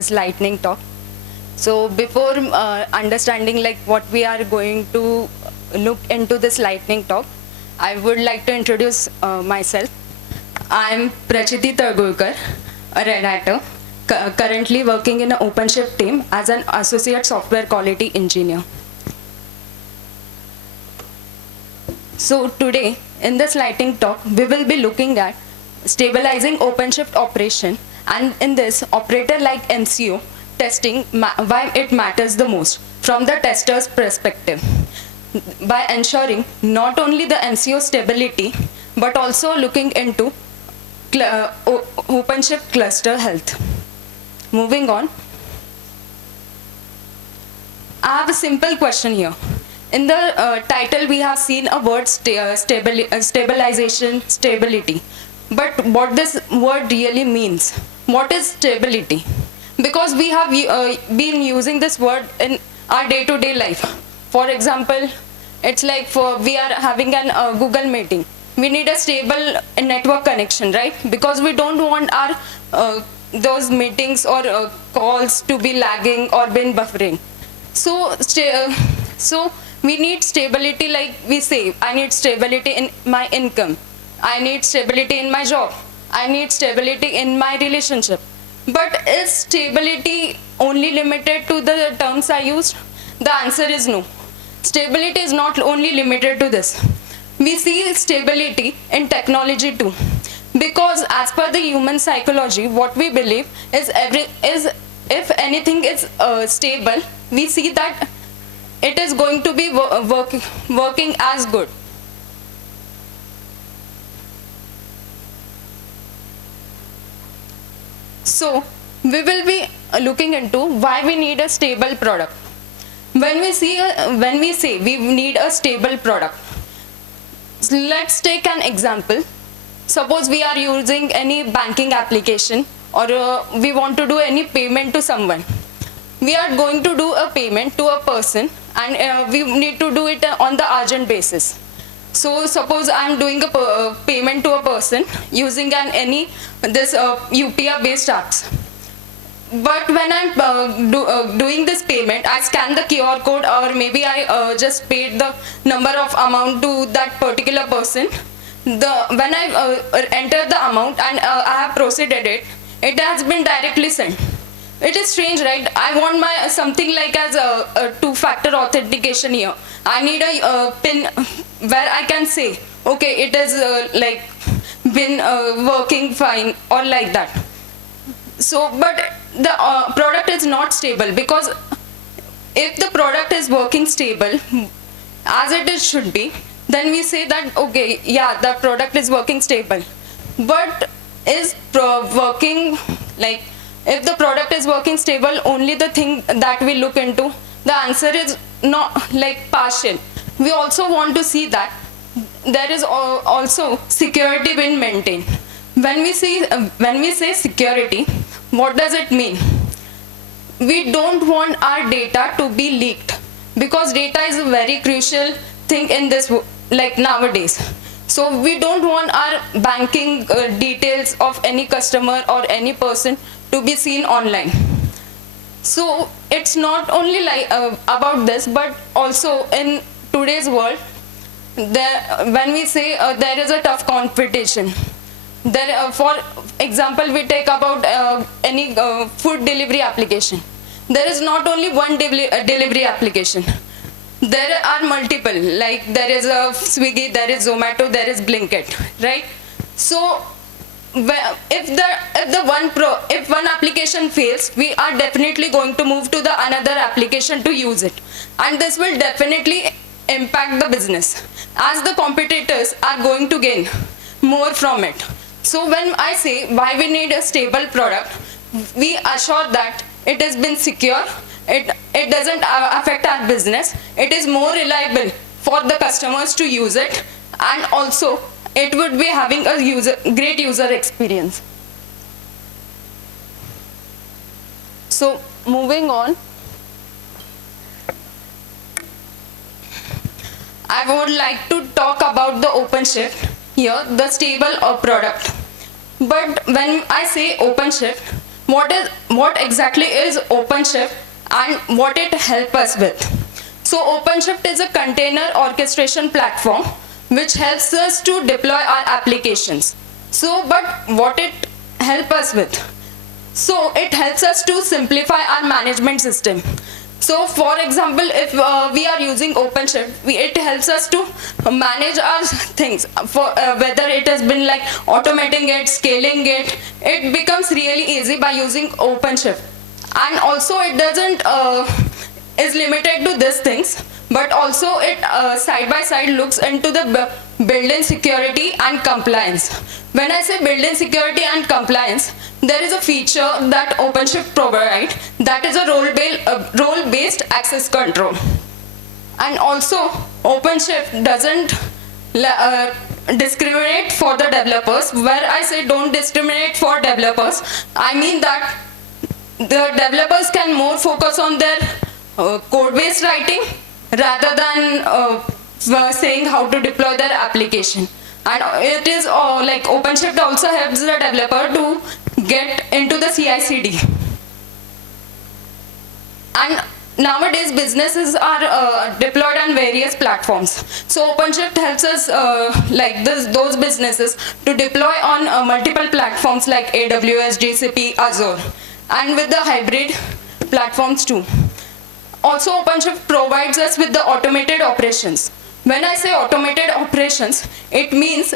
this lightning talk. So before understanding like what we are going to look into this lightning talk, I would like to introduce myself. I am Prachiti Talgulkar, a Red Hatter, currently working in an OpenShift team as an associate software quality engineer. So today, in this lightning talk, we will be looking at stabilizing OpenShift operation, and in this, operator like MCO testing why it matters the most from the tester's perspective by ensuring not only the MCO stability but also looking into OpenShift cluster health. Moving on, I have a simple question here. In the title, we have seen a word stabilization, stability. But what this word really means? What is stability? Because we have been using this word in our day-to-day life. For example, it's like we are having an Google meeting. We need a stable network connection, right? Because we don't want our those meetings or calls to be lagging or been buffering. So we need stability, like we say, I need stability in my income. I need stability in my job. I need stability in my relationship. But is stability only limited to the terms I used? The answer is no. Stability is not only limited to this. We see stability in technology too. Because as per the human psychology, what we believe is if anything is stable, we see that it is going to be working as good. So we will be looking into why we need a stable product. When we say we need a stable product, let's take an example. Suppose we are using any banking application, or we want to do any payment to someone. We are going to do a payment to a person, and we need to do it on the urgent basis. So suppose I am doing a payment to a person using this UPI-based apps. But when I'm doing this payment, I scan the QR code, or maybe I just paid the number of amount to that particular person. When I enter the amount and I have proceeded it has been directly sent. It is strange, right? I want my something like as a two-factor authentication here. I need a pin where I can say, okay, it is like been working fine, or like that. So, but the product is not stable, because if the product is working stable as it is should be, then we say that okay, yeah, the product is working stable. But is working like, if the product is working stable, only the thing that we look into, the answer is not like partial. We also want to see that there is also security being maintained. When we say security, what does it mean? We don't want our data to be leaked, because data is a very crucial thing in this like nowadays. So we don't want our banking details of any customer or any person to be seen online. So it's not only like about this, but also in today's world, when we say there is a tough competition. For example, we take about any food delivery application. There is not only one delivery application. There are multiple, like there is a Swiggy, there is Zomato, there is Blinkit, right? So if one application fails, we are definitely going to move to the another application to use it, and this will definitely impact the business, as the competitors are going to gain more from it. So when I say why we need a stable product, we assure that it has been secure, it doesn't affect our business, it is more reliable for the customers to use it, and also it would be having a great user experience. So moving on, I would like to talk about the OpenShift here, the stable product. But when I say OpenShift, what exactly is OpenShift and what it helps us with. So OpenShift is a container orchestration platform which helps us to deploy our applications. So, but what it helps us with? So it helps us to simplify our management system. So for example, if we are using OpenShift, it helps us to manage our things. For whether it has been like automating it, scaling it, it becomes really easy by using OpenShift. And also it doesn't is limited to these things, but also it side by side looks into the built-in security and compliance. When I say built-in security and compliance, there is a feature that OpenShift provides, that is a role-based access control. And also OpenShift doesn't discriminate for the developers. Where I say don't discriminate for developers, I mean that the developers can more focus on their code-based writing rather than saying how to deploy their application. And it is like OpenShift also helps the developer to get into the CI/CD. And nowadays businesses are deployed on various platforms. So OpenShift helps us those businesses to deploy on multiple platforms like AWS, GCP, Azure, and with the hybrid platforms too. Also OpenShift provides us with the automated operations. When I say automated operations, it means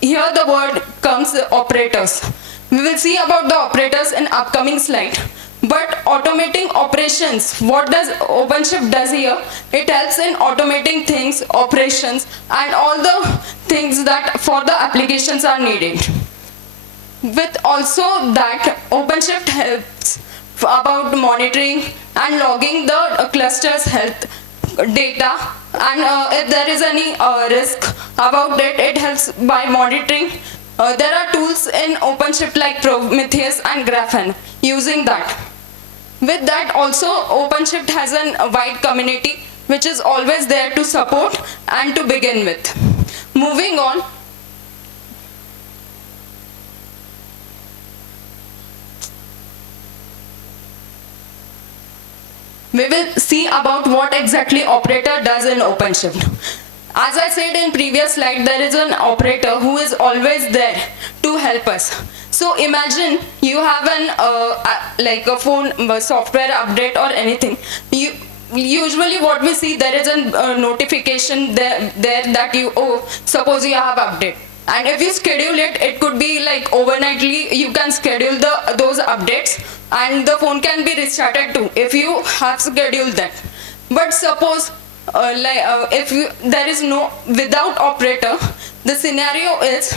here the word comes operators. We will see about the operators in upcoming slide. But automating operations, what does OpenShift does here? It helps in automating things, operations, and all the things that for the applications are needed. With also that, OpenShift helps about monitoring and logging the cluster's health data, and if there is any risk about it, it helps by monitoring. There are tools in OpenShift like Prometheus and Grafana using that. With that also, OpenShift has a wide community which is always there to support and to begin with. Moving on, we will see about what exactly operator does in OpenShift. As I said in previous slide, there is an operator who is always there to help us. So imagine you have like a phone software update or anything. Usually what we see, there is a notification there that suppose you have update. And if you schedule it, it could be like overnightly you can schedule those updates, and the phone can be restarted too if you have scheduled that. But suppose there is no, without operator, the scenario is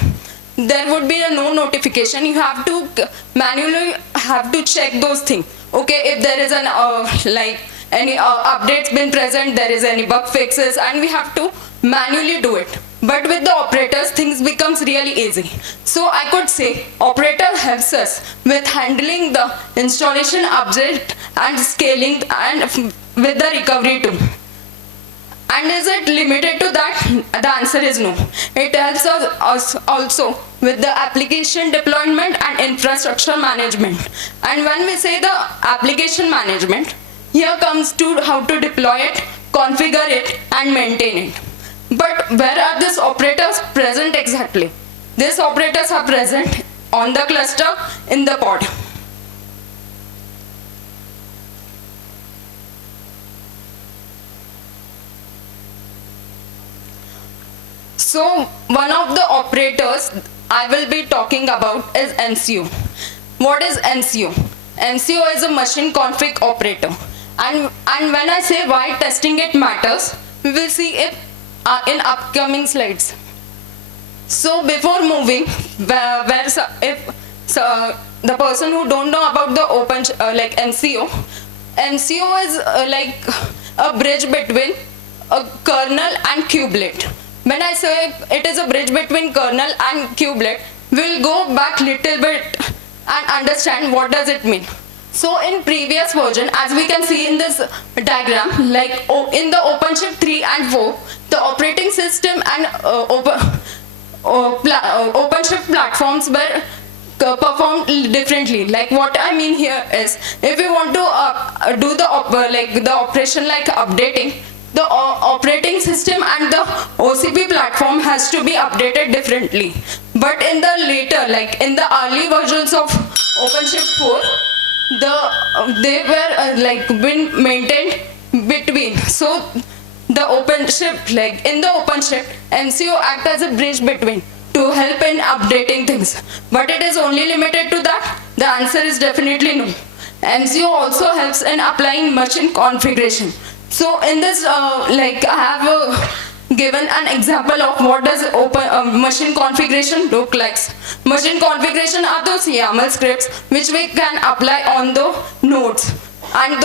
there would be no notification. You have to manually check those things. Okay, if there is an any updates been present, there is any bug fixes, and we have to manually do it. But with the operators, things becomes really easy. So I could say operator helps us with handling the installation, update, and scaling, and with the recovery too. And is it limited to that? The answer is no. It helps us also with the application deployment and infrastructure management. And when we say the application management, here comes to how to deploy it, configure it, and maintain it. But where are these operators present exactly? These operators are present on the cluster in the pod. So one of the operators I will be talking about is MCO. What is MCO? MCO is a machine config operator. And when I say why testing it matters, we will see it in upcoming slides. So before moving, if the person who don't know about the like MCO is like a bridge between a kernel and kubelet. When I say it is a bridge between kernel and kubelet, we'll go back little bit and understand what does it mean. So in previous version, as we can see in this diagram, like in the OpenShift 3 and 4, the operating system and OpenShift platforms were performed differently. Like what I mean here is, if we want to do the the operation like updating, the operating system and the OCP platform has to be updated differently. But in the later, like in the early versions of OpenShift 4, they were been maintained between. So the OpenShift, like in the OpenShift, MCO act as a bridge between to help in updating things. But it is only limited to that? The answer is definitely no. MCO also helps in applying machine configuration. So in this, I have given an example of what does machine configuration look like. Machine configuration are those YAML scripts which we can apply on the nodes, and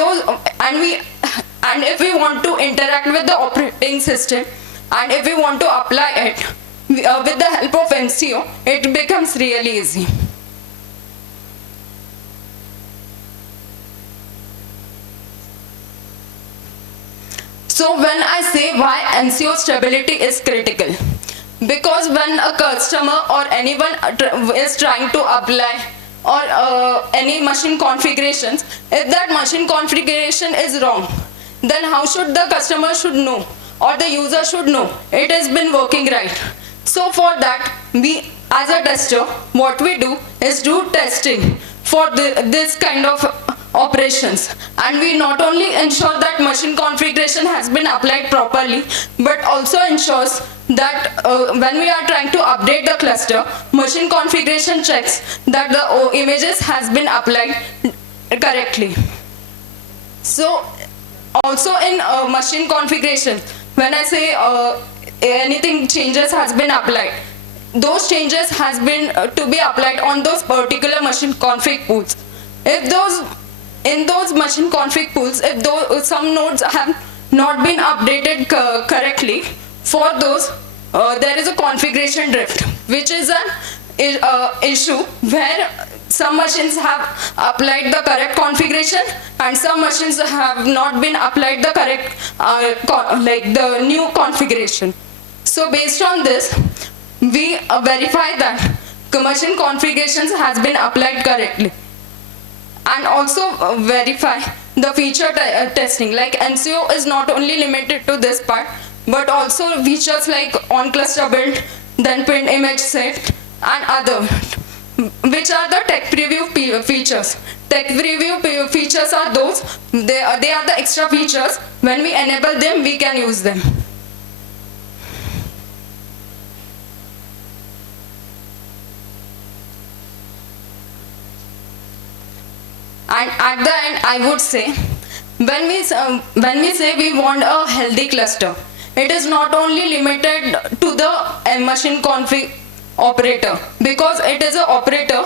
if we want to interact with the operating system, and if we want to apply it with the help of MCO, it becomes really easy. So when I say why MCO stability is critical, because when a customer or anyone is trying to apply or any machine configurations, if that machine configuration is wrong, then how should the customer should know or the user should know it has been working right? So for that, we as a tester, what we do is do testing for this kind of operations, and we not only ensure that machine configuration has been applied properly, but also ensures that when we are trying to update the cluster, machine configuration checks that the images has been applied correctly. So also in machine configuration, when I say anything changes has been applied, those changes has been to be applied on those particular machine config pools. If in those machine config pools, if some nodes have not been updated correctly, for those there is a configuration drift, which is an issue where some machines have applied the correct configuration and some machines have not been applied the correct the new configuration. So based on this, we verify that machine configurations has been applied correctly, and also verify the feature testing. Like MCO is not only limited to this part, but also features like on cluster build, then pinned image set, and other, which are the tech preview features. Tech preview features are those, they are the extra features. When we enable them, we can use them. And at the end, I would say, when we say we want a healthy cluster, it is not only limited to the machine config operator, because it is an operator.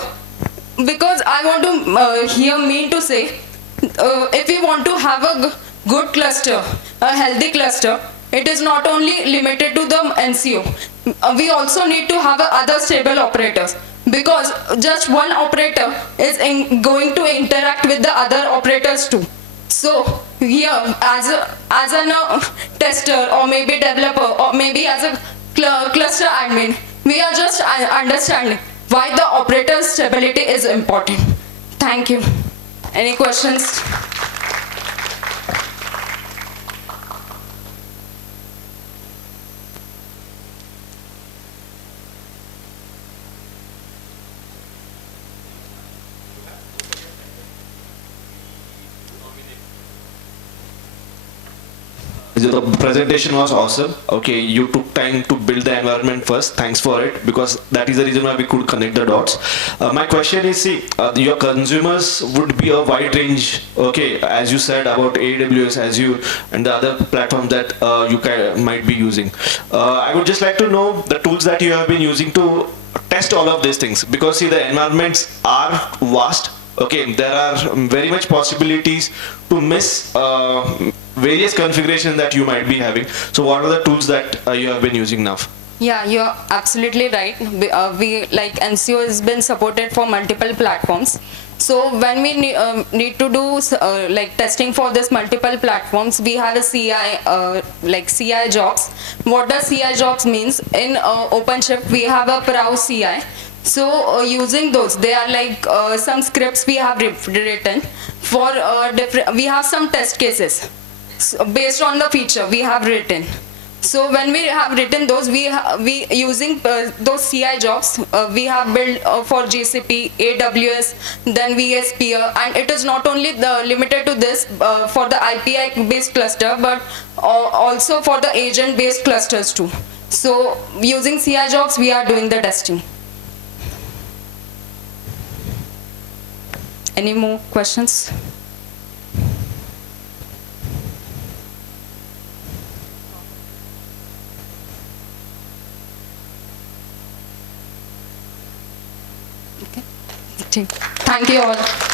Because I want to mean to say, if we want to have a good cluster, a healthy cluster, it is not only limited to the MCO. We also need to have other stable operators, because just one operator is going to interact with the other operators too. So here, as a tester, or maybe developer, or maybe as a cluster admin, we are just understanding why the operator stability is important. Thank you. Any questions? The presentation was awesome. Okay, you took time to build the environment first. Thanks for it, because that is the reason why we could connect the dots. My question is, see, your consumers would be a wide range. Okay, as you said about AWS, Azure, and the other platforms that you might be using. I would just like to know the tools that you have been using to test all of these things, because see, the environments are vast. Okay, there are very much possibilities to miss various configurations that you might be having. So what are the tools that you have been using now? Yeah, you're absolutely right. We like MCO has been supported for multiple platforms. So when we need to do like testing for this multiple platforms, we have a CI CI jobs. What does CI jobs means? In OpenShift, we have a Prow CI. So using those, they are like some scripts we have written for different. We have some test cases based on the feature we have written. So when we have written those, we using those CI jobs we have built for GCP, AWS, then vSphere, and it is not only limited to this for the IPI based cluster, but also for the agent based clusters too. So using CI jobs, we are doing the testing. Any more questions? Okay. Thank you all.